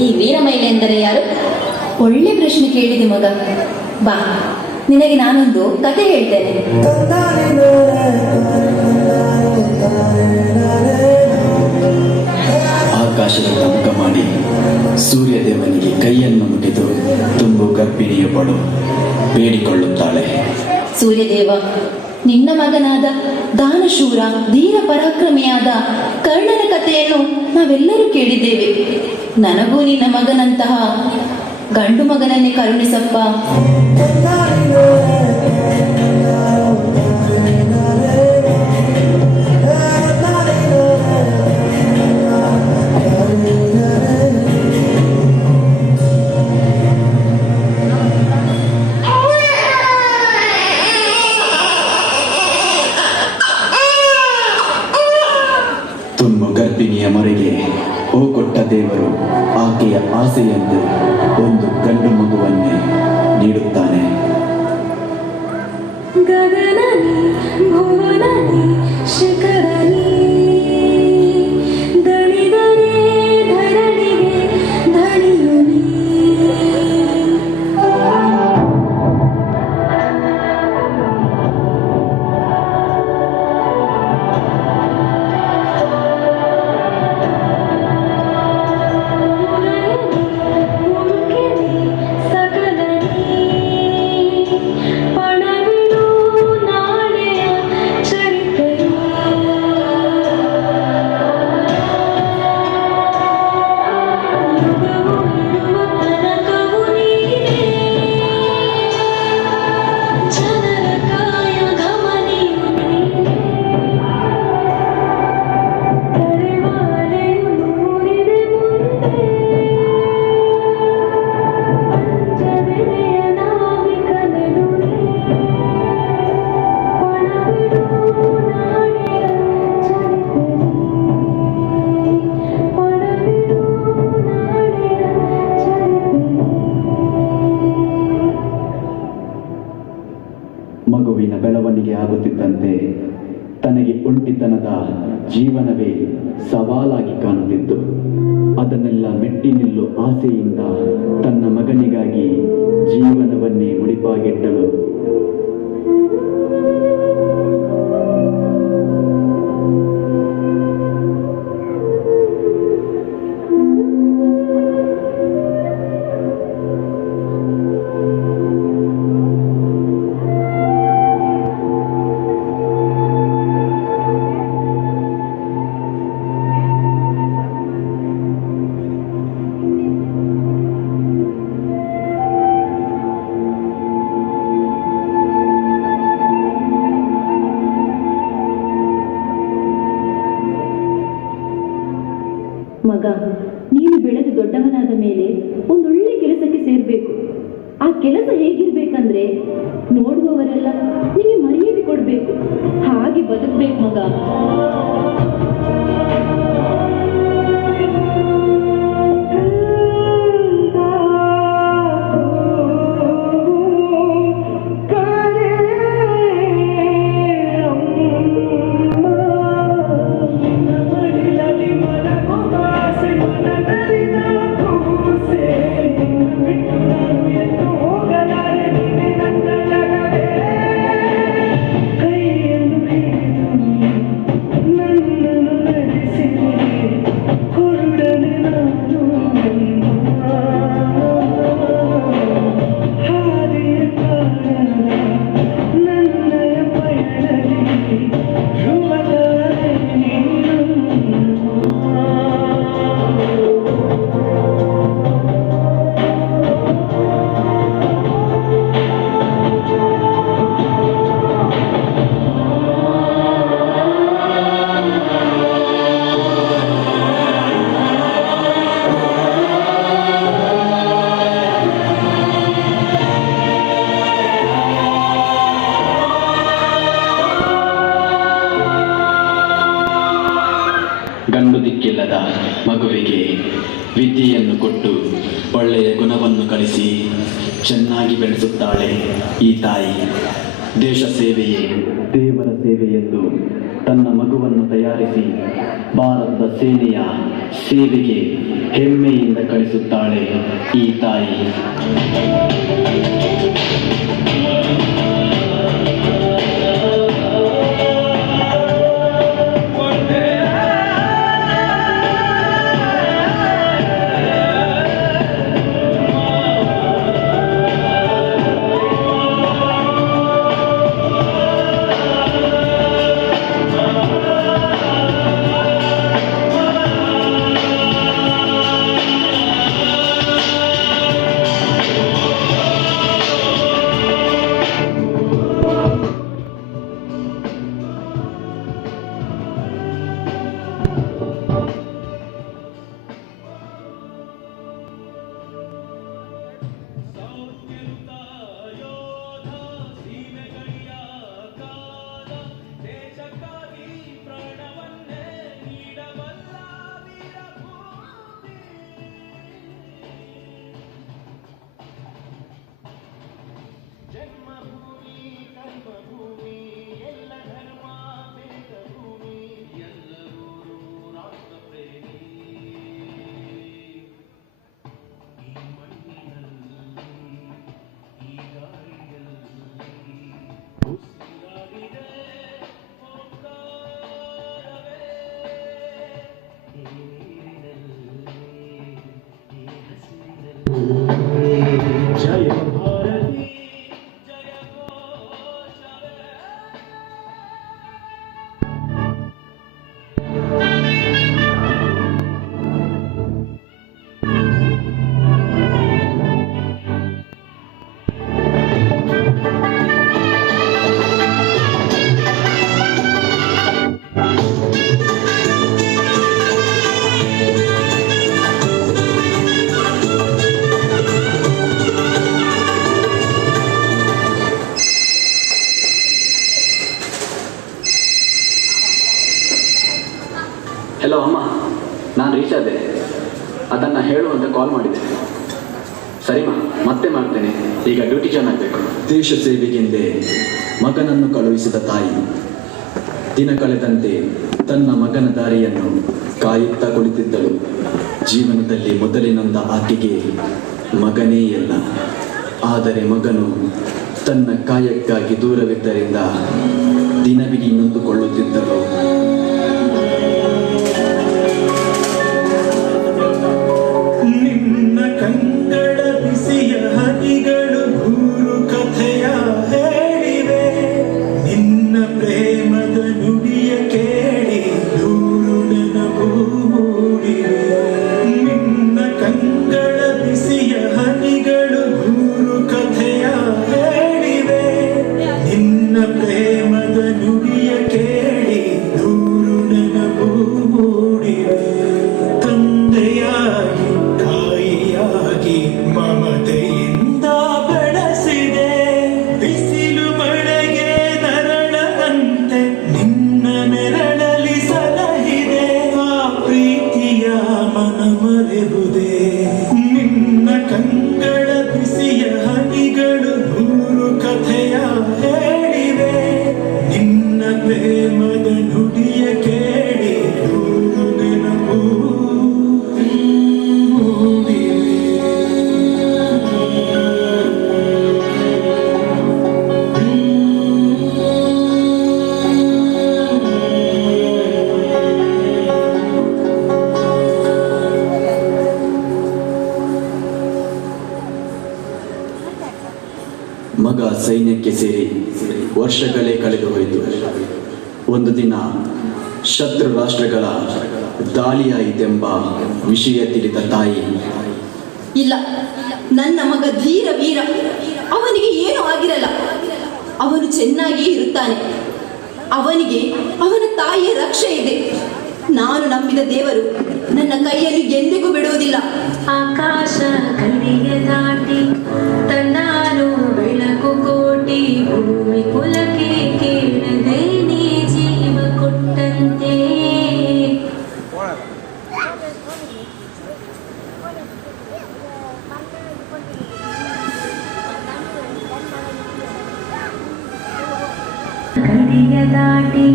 ಈ ವೀರಮಹಿಳೆ ಎಂದರೆ ಯಾರು? ಒಳ್ಳೆ ಪ್ರಶ್ನೆ ಕೇಳಿದೆ ಮಗ. ಬಾ, ನಿನಗೆ ನಾನೊಂದು ಕತೆ ಹೇಳ್ತೇನೆ. ಆಕಾಶದ ತಮಕ ಮಾಡಿ ಸೂರ್ಯದೇವನಿಗೆ ಕೈಯನ್ನು ಮುಗಿದು ತುಂಬು ಗರ್ಭಿಣಿಯೊಬ್ಬಳು ಬೇಡಿಕೊಳ್ಳುತ್ತಾಳೆ. ಸೂರ್ಯದೇವ, ನಿನ್ನ ಮಗನಾದ ದಾನಶೂರ ಧೀರ ಪರಾಕ್ರಮಿಯಾದ ಕರ್ಣನ ಕಥೆಯನ್ನು ನಾವೆಲ್ಲರೂ ಕೇಳಿದ್ದೇವೆ. ನನಗೂ ನಿನ್ನ ಮಗನಂತಹ ಗಂಡು ಮಗನನ್ನೇ ಕರುಣಿಸಪ್ಪ. ತುಂಬು ಗರ್ಭಿಣಿಯ ಮೊರೆಗೆ ಓ ಕೊಟ್ಟ ದೇವರು ಆಕೆಯ ಆಸೆಯೆಂದು ಒಂದು ಗಂಡು ಮಗುವನ್ನೇ ನೀಡುತ್ತಾನೆ. ಗಗನನಿ ಭುವನನಿ ಶಿಖರನಿ ದಣಿದರೆ ಧರಣಿಗೆ ಧಣಿಯುನಿ. ಮಗುವಿನ ಬೆಳವಣಿಗೆ ಆಗುತ್ತಿದ್ದಂತೆ ತನಗೆ ಒಂಟಿತನದ ಜೀವನವೇ ಸವಾಲಾಗಿ ಕಾಣುತ್ತಿತ್ತು. ಅದನ್ನೆಲ್ಲ ಮೆಟ್ಟಿ ನಿಲ್ಲು ಆಸೆಯಿಂದ ತನ್ನ ಮಗನಿಗಾಗಿ ಜೀವನವನ್ನೇ ಮುಡಿಪಾಗಿಟ್ಟಳು. ಮಗ, ನೀನು ಬೆಳೆದು ದೊಡ್ಡವನಾದ ಮೇಲೆ ಒಂದೊಳ್ಳೆ ಕೆಲಸಕ್ಕೆ ಸೇರ್ಬೇಕು. ಆ ಕೆಲಸ ಹೇಗಿರ್ಬೇಕಂದ್ರೆ ನೋಡುವವರೆಲ್ಲ ನಿಮಗೆ ಮರ್ಯಾದೆ ಕೊಡ್ಬೇಕು. ಹಾಗೆ ಬದುಕ್ಬೇಕು ಮಗ. ಗಂಡು ದಿಕ್ಕಿಲ್ಲದ ಮಗುವಿಗೆ ವಿದ್ಯೆಯನ್ನು ಕೊಟ್ಟು ಒಳ್ಳೆಯ ಗುಣವನ್ನು ಕಲಿಸಿ ಚೆನ್ನಾಗಿ ಬೆಳೆಸುತ್ತಾಳೆ ಈ ತಾಯಿ. ದೇಶ ಸೇವೆಯೇ ದೇವರ ಸೇವೆಯೆಂದು ತನ್ನ ಮಗುವನ್ನು ತಯಾರಿಸಿ ಭಾರತದ ಸೇನೆಯ ಸೇವೆಗೆ ಹೆಮ್ಮೆಯಿಂದ ಕಳಿಸುತ್ತಾಳೆ ಈ ತಾಯಿ. ಹಲೋ ಅಮ್ಮ, ನಾನು ರೀಚ್ ಆದೆ. ಅದನ್ನು ಹೇಳುವಂತ ಕಾಲ್ ಮಾಡಿದೆ. ಸರಿಮಾ, ಮತ್ತೆ ಮಾಡ್ತೇನೆ. ಈಗ ಡ್ಯೂಟಿ ಜಾಯ್ನ್ ಆಗಬೇಕು. ದೇಶ ಸೇವೆಗೆಂದೇ ಮಗನನ್ನು ಕಳುಹಿಸಿದ ತಾಯಿ ದಿನ ಕಳೆದಂತೆ ತನ್ನ ಮಗನ ದಾರಿಯನ್ನು ಕಾಯುತ್ತಾ ಕುಳಿತಿದ್ದಳು. ಜೀವನದಲ್ಲಿ ಮೊದಲಿನೊಂದ ಆಕೆಗೆ ಮಗನೇ ಇಲ್ಲ. ಆದರೆ ಮಗನು ತನ್ನ ಕಾಯಕ್ಕಾಗಿ ದೂರವಿದ್ದರಿಂದ ದಿನವಿಡೀ ನೊಂದುಕೊಳ್ಳುತ್ತಿದ್ದಳು. ಮಗ ಸೈನ್ಯಕ್ಕೆ ಸೇರಿ ವರ್ಷಗಳೇ ಕಳೆದು ಹೋಯಿತು. ಒಂದು ದಿನ ಶತ್ರು ರಾಷ್ಟ್ರಗಳ ದಾಳಿಯಾಯಿತೆಂಬ ವಿಷಯ ತಿಳಿದ ತಾಯಿ, ಇಲ್ಲ, ನನ್ನ ಮಗ ಧೀರ ವೀರ, ಅವನಿಗೆ ಏನೂ ಆಗಿರಲ್ಲ, ಅವನು ಚೆನ್ನಾಗಿಯೇ ಇರುತ್ತಾನೆ, ಅವನಿಗೆ ಅವನ ತಾಯಿಯ ರಕ್ಷೆ ಇದೆ, ನಾನು ನಂಬಿದ ದೇವರು ನನ್ನ ಕೈಯಲ್ಲಿ ಎಂದಿಗೂ ಬಿಡುವುದಿಲ್ಲ. ಆಕಾಶ ಕಡಿಯ ದಾಟಿ ತನ್ನಾನು ಬೆಳಕು ಕೋಟಿ ಭೂಮಿ ಕುಲಕ್ಕೆ ಕೇಳದೆ ನೀ ಜೀವ ಕೊಟ್ಟಂತೆ. ಕಡಿಯ ದಾಟಿ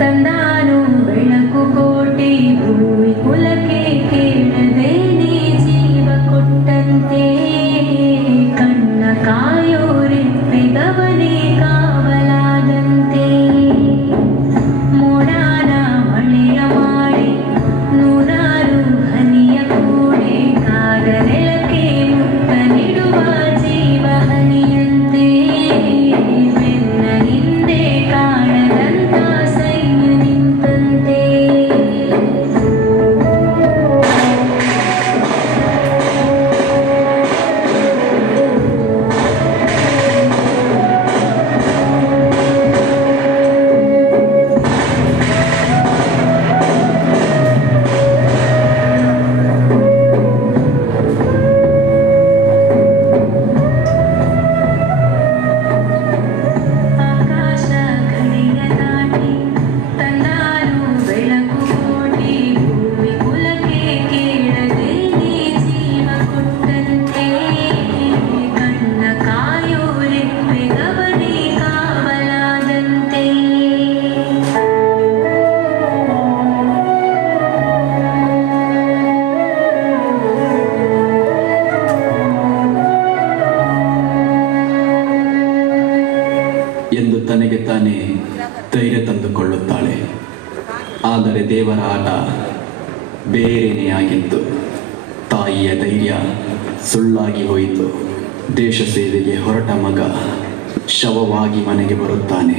ತನ್ನಾನು ಬೆಳಕು ಕೋಟಿ ಆದರೆ ದೇವರ ಆಟ ಬೇರೆಯೇ ಆಗಿತ್ತು. ತಾಯಿಯ ಧೈರ್ಯ ಸುಳ್ಳಾಗಿ ಹೋಯಿತು. ದೇಶ ಸೇವೆಗೆ ಹೊರಟ ಮಗ ಶವವಾಗಿ ಮನೆಗೆ ಬರುತ್ತಾನೆ.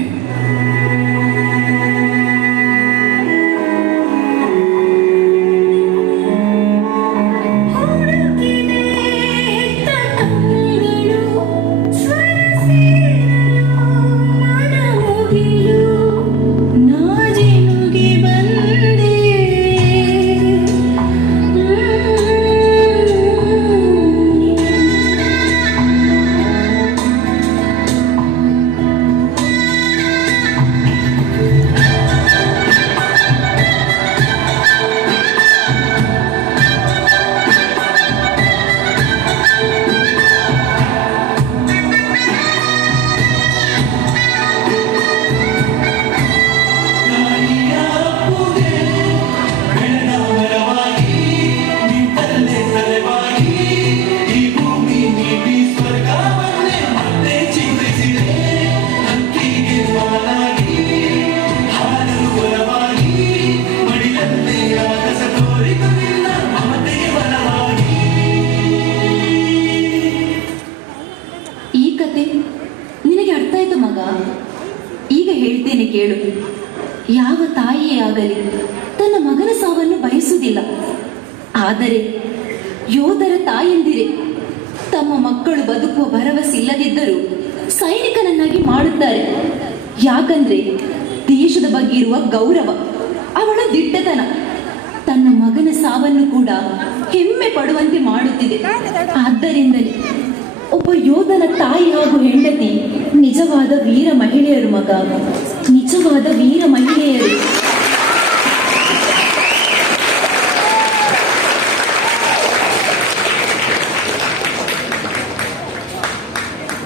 ನಿನಗೆ ಅರ್ಥ ಆಯ್ತು ಮಗ? ಈಗ ಹೇಳ್ತೇನೆ ಕೇಳು. ಯಾವ ತಾಯಿಯೇ ಆಗಲಿ ತನ್ನ ಮಗನ ಸಾವನ್ನು ಬಯಸುವುದಿಲ್ಲ. ಆದರೆ ಯೋಧರ ತಾಯಂದಿರೇ ತಮ್ಮ ಮಕ್ಕಳು ಬದುಕುವ ಭರವಸೆ ಇಲ್ಲದಿದ್ದರೂ ಸೈನಿಕನನ್ನಾಗಿ ಮಾಡುತ್ತಾರೆ. ಯಾಕಂದ್ರೆ ದೇಶದ ಬಗ್ಗೆ ಇರುವ ಗೌರವ, ಅವಳ ದಿಟ್ಟತನ ತನ್ನ ಮಗನ ಸಾವನ್ನು ಕೂಡ ಹೆಮ್ಮೆ ಪಡುವಂತೆ ಮಾಡುತ್ತಿದೆ. ಆದ್ದರಿಂದಲೇ ಒಬ್ಬ ಯೋಧನ ತಾಯಿ ಹಾಗೂ ಹೆಂಡತಿ ನಿಜವಾದ ವೀರ ಮಹಿಳೆಯರು ಮಗ, ನಿಜವಾದ ವೀರ ಮಹಿಳೆಯರು.